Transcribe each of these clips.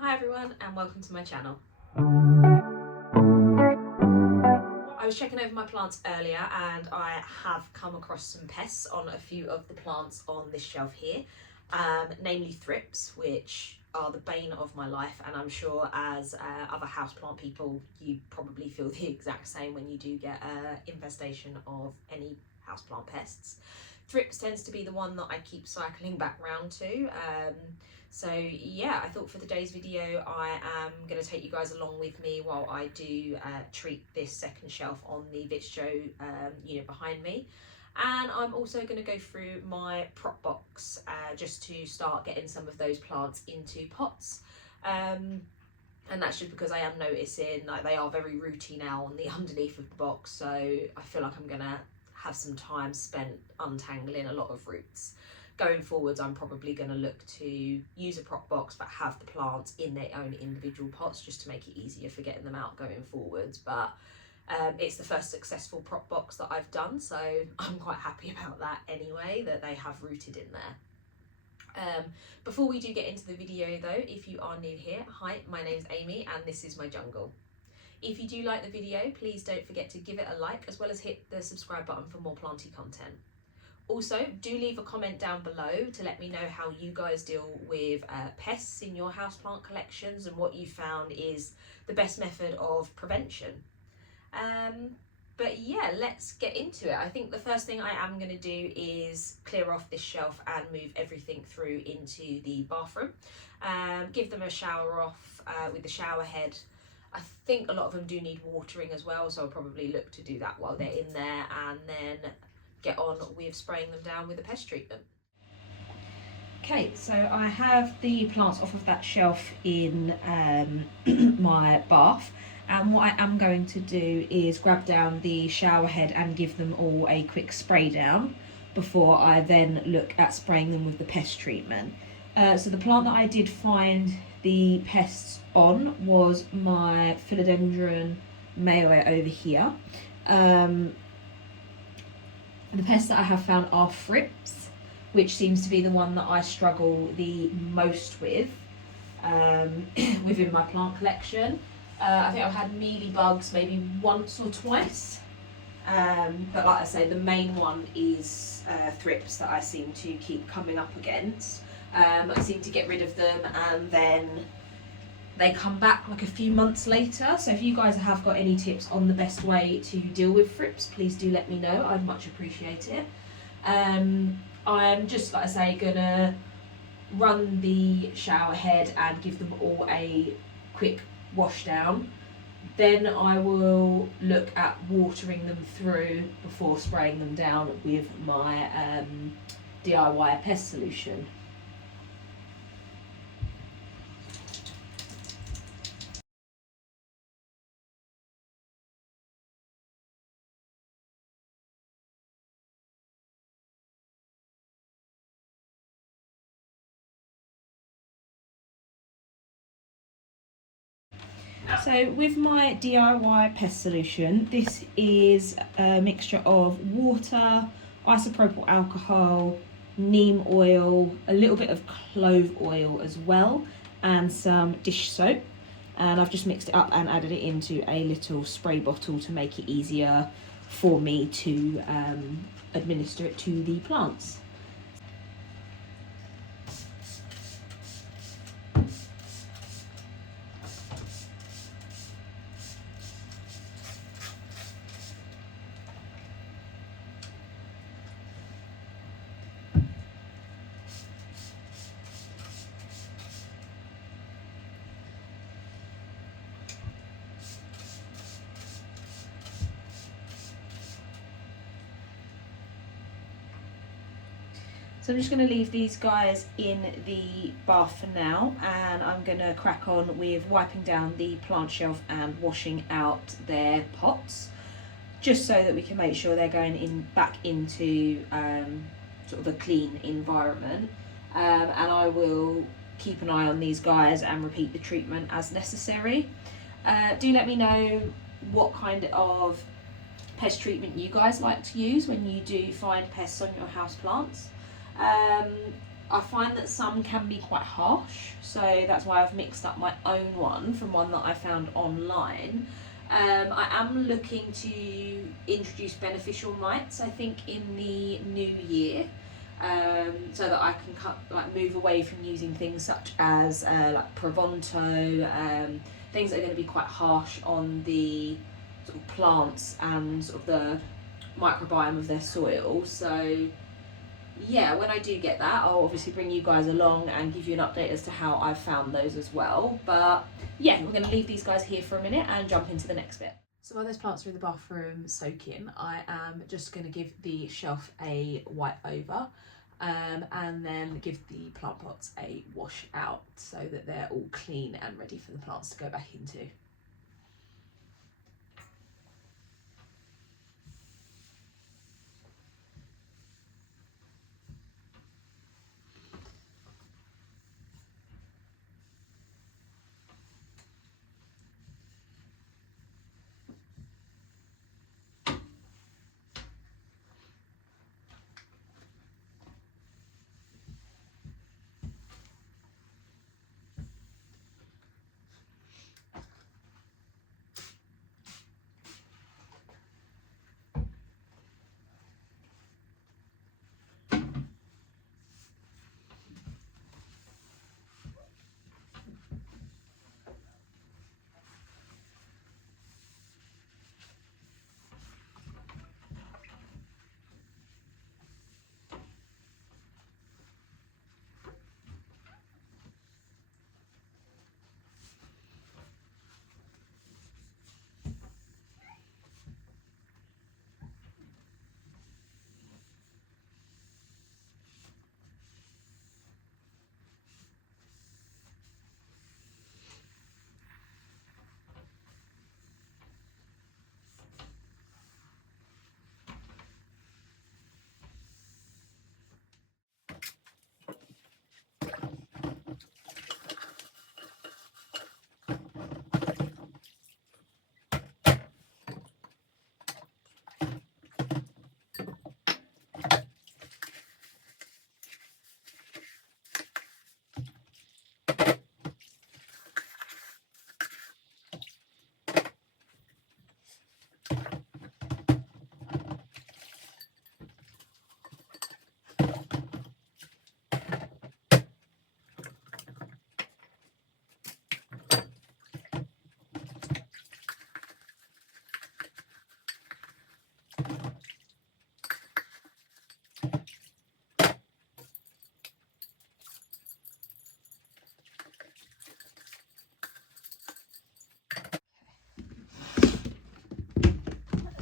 Hi everyone and welcome to my channel. I was checking over my plants earlier and I have come across some pests on a few of the plants on this shelf here, namely thrips, which are the bane of my life, and I'm sure as other houseplant people you probably feel the exact same when you do get an infestation of any houseplant pests. Thrips tends to be the one that I keep cycling back round to. So yeah, I thought for today's video I am going to take you guys along with me while I do treat this second shelf on the Vitcho unit behind me. And I'm also going to go through my prop box just to start getting some of those plants into pots. And that's just because I am noticing like they are very rooty now on the underneath of the box, so I feel like I'm going to have some time spent untangling a lot of roots. Going forwards, I'm probably going to look to use a prop box but have the plants in their own individual pots just to make it easier for getting them out going forwards. But it's the first successful prop box that I've done, so I'm quite happy about that anyway, that they have rooted in there. Before we do get into the video though, if you are new here, hi, my name's Amy and this is my jungle. If you do like the video, please don't forget to give it a like as well as hit the subscribe button for more planty content. Also, do leave a comment down below to let me know how you guys deal with pests in your houseplant collections and what you found is the best method of prevention. But yeah, let's get into it. I think the first thing I am going to do is clear off this shelf and move everything through into the bathroom. Give them a shower off with the shower head. I think a lot of them do need watering as well, so I'll probably look to do that while they're in there and then get on with spraying them down with a pest treatment. Okay, so I have the plants off of that shelf in my bath, and what I am going to do is grab down the shower head and give them all a quick spray down before I then look at spraying them with the pest treatment. So the plant that I did find the pests on was my philodendron mayo over here. The pests that I have found are thrips, which seems to be the one that I struggle the most with within my plant collection. I think I've had mealybugs maybe once or twice, but like I say, the main one is thrips that I seem to keep coming up against. I seem to get rid of them and then they come back like a few months later. So if you guys have got any tips on the best way to deal with thrips, please do let me know. I'd much appreciate it. I'm just, like I say, gonna run the shower head and give them all a quick wash down. Then I will look at watering them through before spraying them down with my DIY pest solution. So with my DIY pest solution, this is a mixture of water, isopropyl alcohol, neem oil, a little bit of clove oil as well, and some dish soap. And I've just mixed it up and added it into a little spray bottle to make it easier for me to administer it to the plants. So I'm just going to leave these guys in the bath for now, and I'm going to crack on with wiping down the plant shelf and washing out their pots, just so that we can make sure they're going in back into sort of a clean environment. And I will keep an eye on these guys and repeat the treatment as necessary. Do let me know what kind of pest treatment you guys like to use when you do find pests on your house plants. I find that some can be quite harsh, so that's why I've mixed up my own one from one that I found online. I am looking to introduce beneficial mites, I think, in the new year, so that I can move away from using things such as like Provonto, things that are going to be quite harsh on the sort of plants and sort of the microbiome of their soil. So yeah, when I do get that, I'll obviously bring you guys along and give you an update as to how I've found those as well. But yeah, we're going to leave these guys here for a minute and jump into the next bit. So while those plants are in the bathroom soaking, I am just going to give the shelf a wipe over, and then give the plant pots a wash out so that they're all clean and ready for the plants to go back into.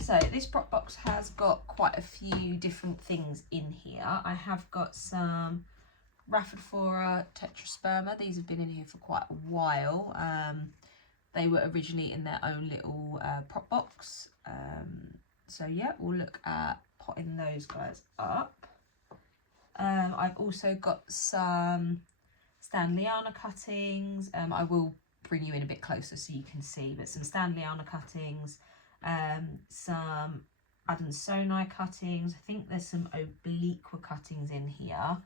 So this prop box has got quite a few different things in here. I have got some Rhaphidophora tetrasperma. These have been in here for quite a while. They were originally in their own little prop box. So yeah, we'll look at potting those guys up. I've also got some Stanleyana cuttings. I will bring you in a bit closer so you can see, but some Stanleyana cuttings, some Adansonii cuttings. I think there's some obliqua cuttings in here.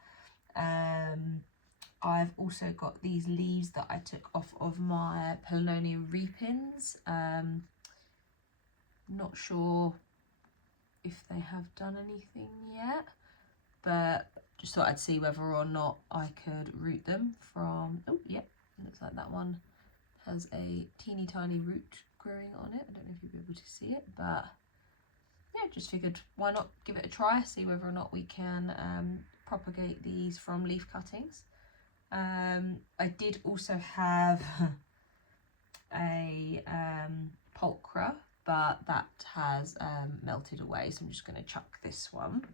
I've also got these leaves that I took off of my Paulownia repins. Not sure if they have done anything yet, but just thought I'd see whether or not I could root them from, oh yep, looks like that one has a teeny tiny root growing on it. I don't know if you'll be able to see it, but yeah, just figured why not give it a try, see whether or not we can propagate these from leaf cuttings. I did also have a pulchra, but that has melted away, so I'm just going to chuck this one.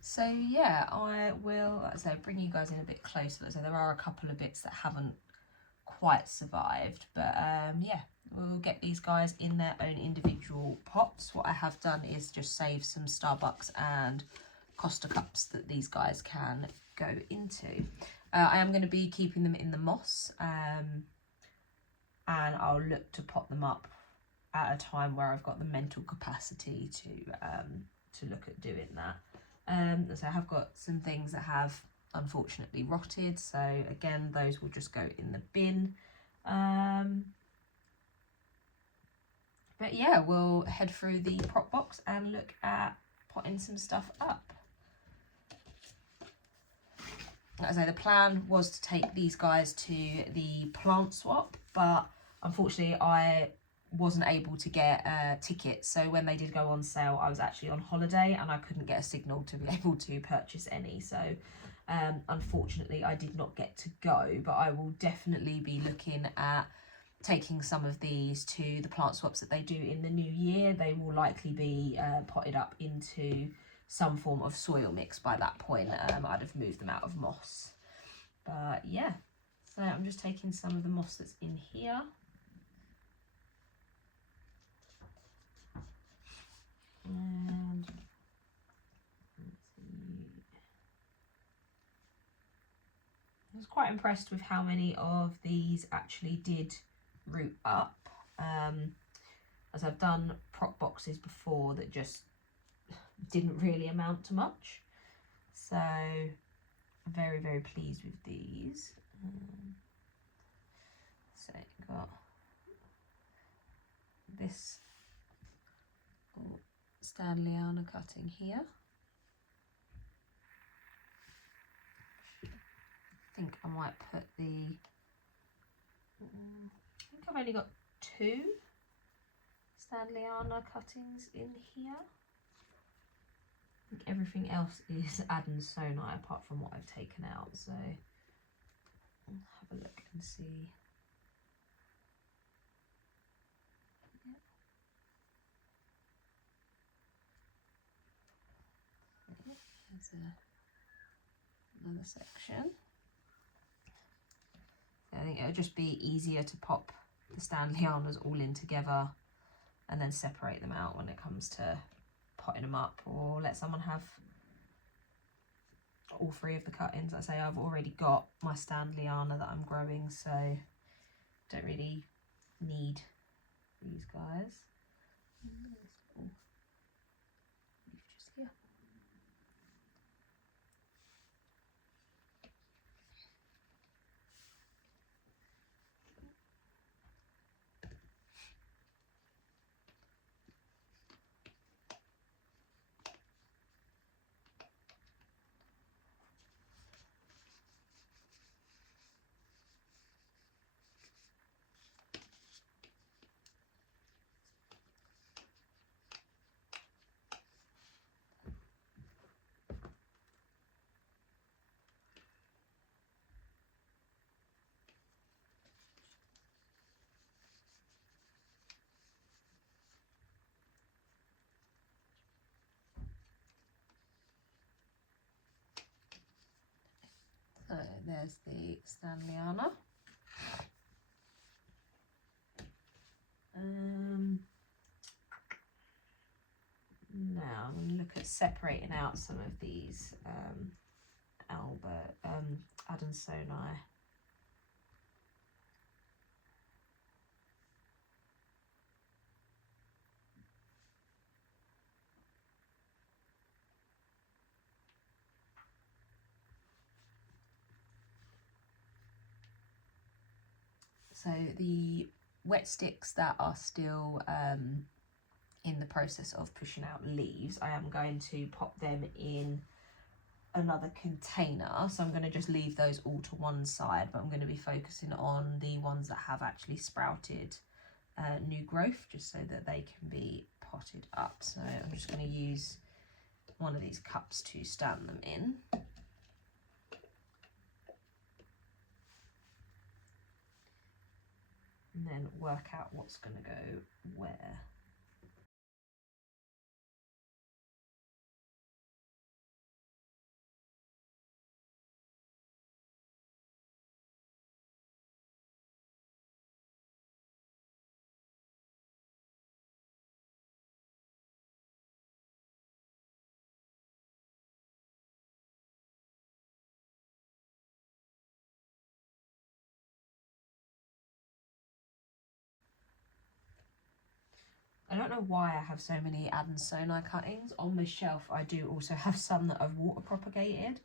So yeah, I will, like I say, bring you guys in a bit closer. So there are a couple of bits that haven't quite survived, but yeah, we'll get these guys in their own individual pots. What I have done is just save some Starbucks and Costa cups that these guys can go into. I am going to be keeping them in the moss, and I'll look to pot them up at a time where I've got the mental capacity to look at doing that. So I have got some things that have unfortunately rotted, so again those will just go in the bin. But yeah, we'll head through the prop box and look at potting some stuff up. As I say, the plan was to take these guys to the plant swap, but unfortunately I wasn't able to get tickets. So when they did go on sale, I was actually on holiday and I couldn't get a signal to be able to purchase any. So unfortunately I did not get to go, but I will definitely be looking at taking some of these to the plant swaps that they do in the new year. They will likely be potted up into some form of soil mix by that point. I'd have moved them out of moss. But yeah, so I'm just taking some of the moss that's in here. And let's see. I was quite impressed with how many of these actually did root up. As I've done prop boxes before that just didn't really amount to much. So very, very pleased with these. So got this Stanleyana cutting here. I think I might put the, I think I've only got 2 Stanleyana cuttings in here. I think everything else is Adansonii apart from what I've taken out, so I'll have a look and see. There's another section. I think it would just be easier to pop the Stanleyanas all in together and then separate them out when it comes to potting them up, or let someone have all 3 of the cuttings. I say I've already got my Stanleyana that I'm growing, so don't really need these guys. Just here. So there's the Stanleyana. Now I'm going to look at separating out some of these Adansonii. So the wet sticks that are still in the process of pushing out leaves, I am going to pop them in another container. So I'm going to just leave those all to one side, but I'm going to be focusing on the ones that have actually sprouted new growth, just so that they can be potted up. So I'm just going to use one of these cups to stand them in. And then work out what's going to go where. I don't know why I have so many Adansonii cuttings. On this shelf I do also have some that I've water propagated.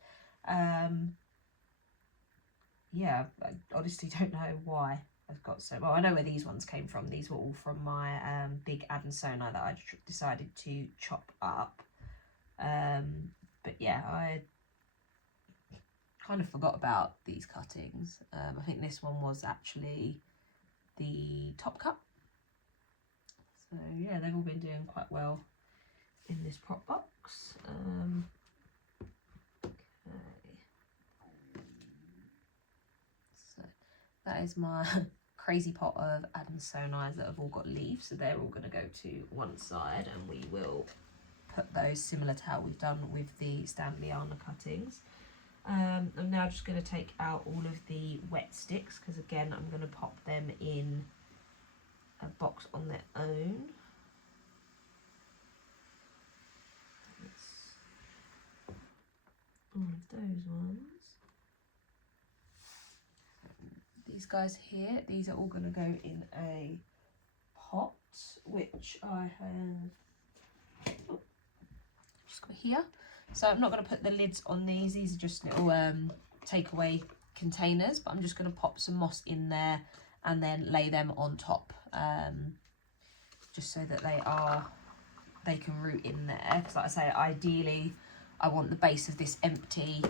Yeah, I honestly don't know why I've got so... Well, I know where these ones came from. These were all from my big Adansonii that I decided to chop up. But yeah, I kind of forgot about these cuttings. I think this one was actually the top cut. So yeah, they've all been doing quite well in this prop box. Okay. So that is my crazy pot of Adansonii that have all got leaves. So they're all going to go to one side, and we will put those similar to how we've done with the Stanleyana cuttings. I'm now just going to take out all of the wet sticks, because again I'm going to pop them in a box on their own. All of those ones. These guys here, these are all going to go in a pot, which I have just got here. So I'm not going to put the lids on these. These are just little takeaway containers, but I'm just going to pop some moss in there and then lay them on top, just so that they can root in there. Because like I say, ideally I want the base of this empty,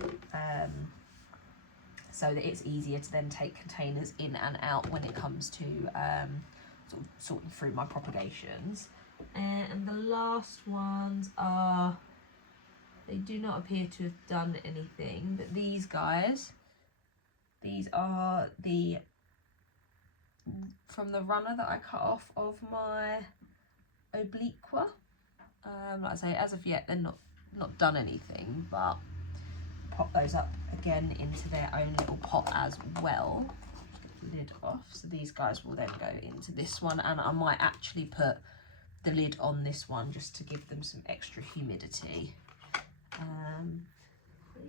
so that it's easier to then take containers in and out when it comes to sort of sorting through my propagations. And the last ones are, they do not appear to have done anything, but these guys, these are the from the runner that I cut off of my obliqua. Like I say, as of yet they're not done anything, but pop those up again into their own little pot as well. Get the lid off. So these guys will then go into this one, and I might actually put the lid on this one just to give them some extra humidity.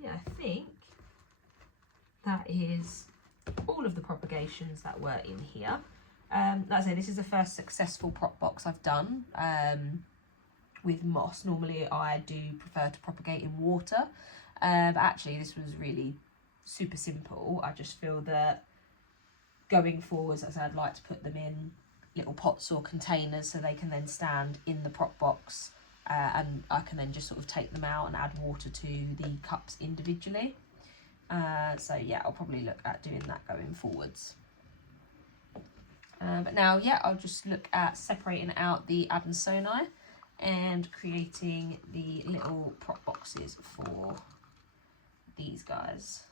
Yeah, I think that is all of the propagations that were in here. Like I say, this is the first successful prop box I've done with moss. Normally I do prefer to propagate in water, but actually this was really super simple. I just feel that going forwards, as I'd like to put them in little pots or containers so they can then stand in the prop box, and I can then just sort of take them out and add water to the cups individually. So yeah, I'll probably look at doing that going forwards. But now, yeah, I'll just look at separating out the Adansonii and creating the little prop boxes for these guys.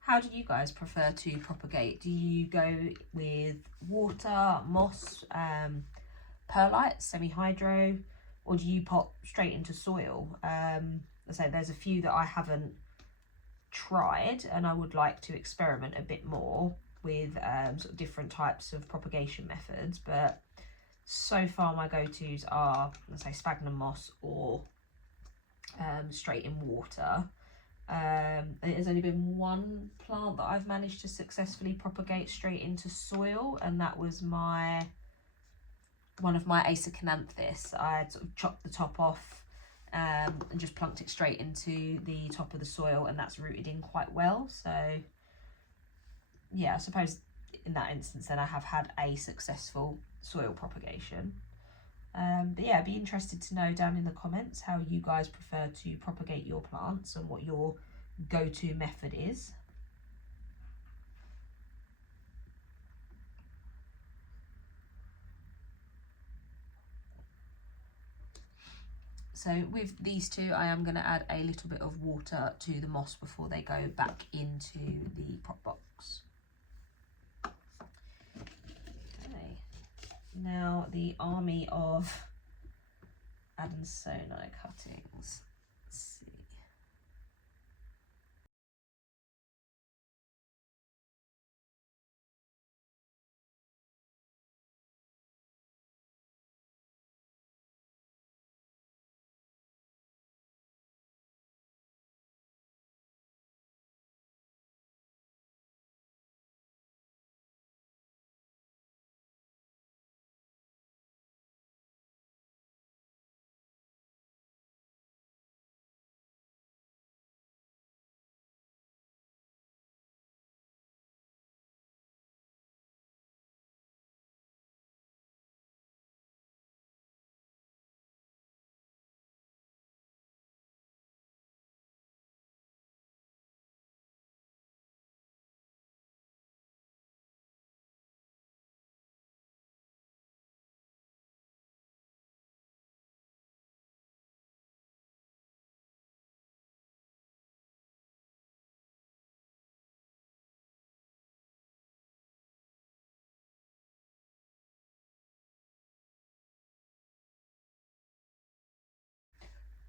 How do you guys prefer to propagate? Do you go with water, moss, perlite, semi-hydro, or do you pop straight into soil? I say there's a few that I haven't tried, and I would like to experiment a bit more with sort of different types of propagation methods, but so far my go-tos are, let's say, sphagnum moss or straight in water. There's only been one plant that I've managed to successfully propagate straight into soil, and that was one of my Asacananthus. I sort of chopped the top off and just plunked it straight into the top of the soil, and that's rooted in quite well. So yeah, I suppose in that instance then I have had a successful soil propagation. But yeah, I'd be interested to know down in the comments how you guys prefer to propagate your plants and what your go-to method is. So with these two, I am going to add a little bit of water to the moss before they go back into the prop box. Okay, now the army of Adansonii cuttings. Let's see.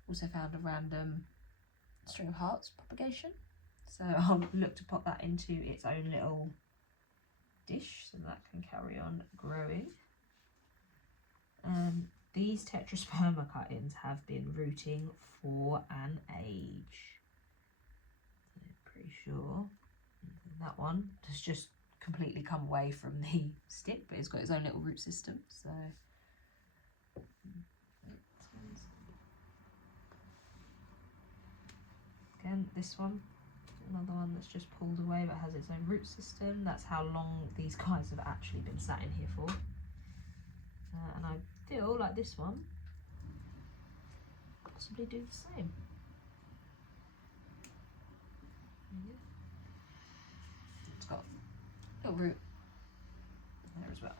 Also found a random string of hearts propagation. So I'll look to pop that into its own little dish so that can carry on growing. These tetrasperma cuttings have been rooting for an age. I'm pretty sure that one has just completely come away from the stick, but it's got its own little root system. So again, this one, another one that's just pulled away but has its own root system. That's how long these guys have actually been sat in here for. And I feel like this one possibly do the same. It's got a little root there as well.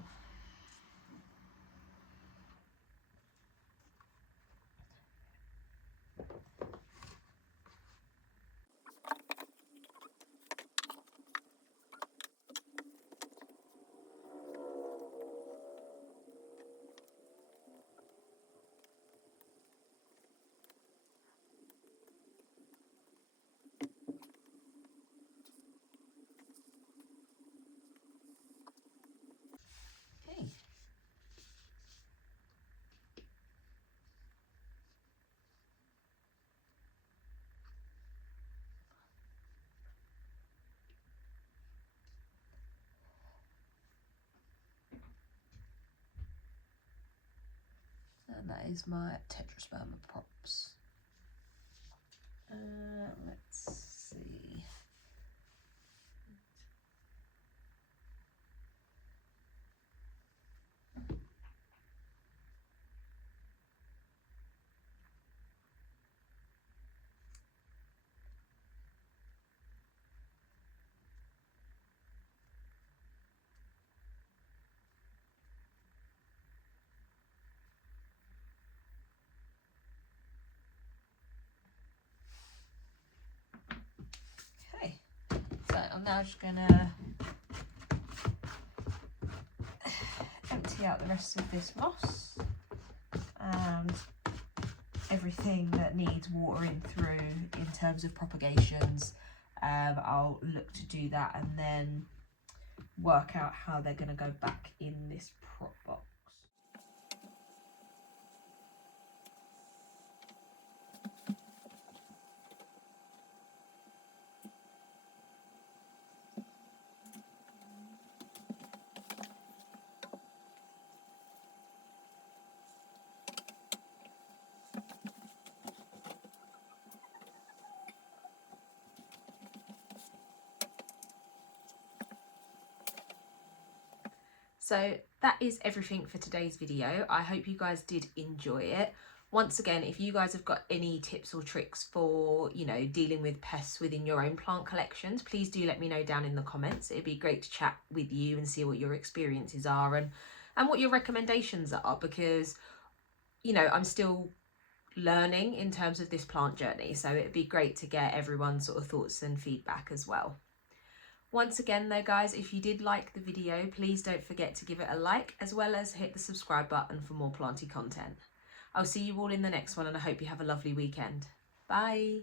And that is my tetrasperma props. Let's see. So I'm now just gonna empty out the rest of this moss and everything that needs watering through in terms of propagations. I'll look to do that and then work out how they're going to go back in this prop box. So that is everything for today's video. I hope you guys did enjoy it. Once again, if you guys have got any tips or tricks for, you know, dealing with pests within your own plant collections, please do let me know down in the comments. It'd be great to chat with you and see what your experiences are and what your recommendations are, because, you know, I'm still learning in terms of this plant journey. So it'd be great to get everyone's sort of thoughts and feedback as well. Once again though guys, if you did like the video, please don't forget to give it a like, as well as hit the subscribe button for more planty content. I'll see you all in the next one and I hope you have a lovely weekend. Bye!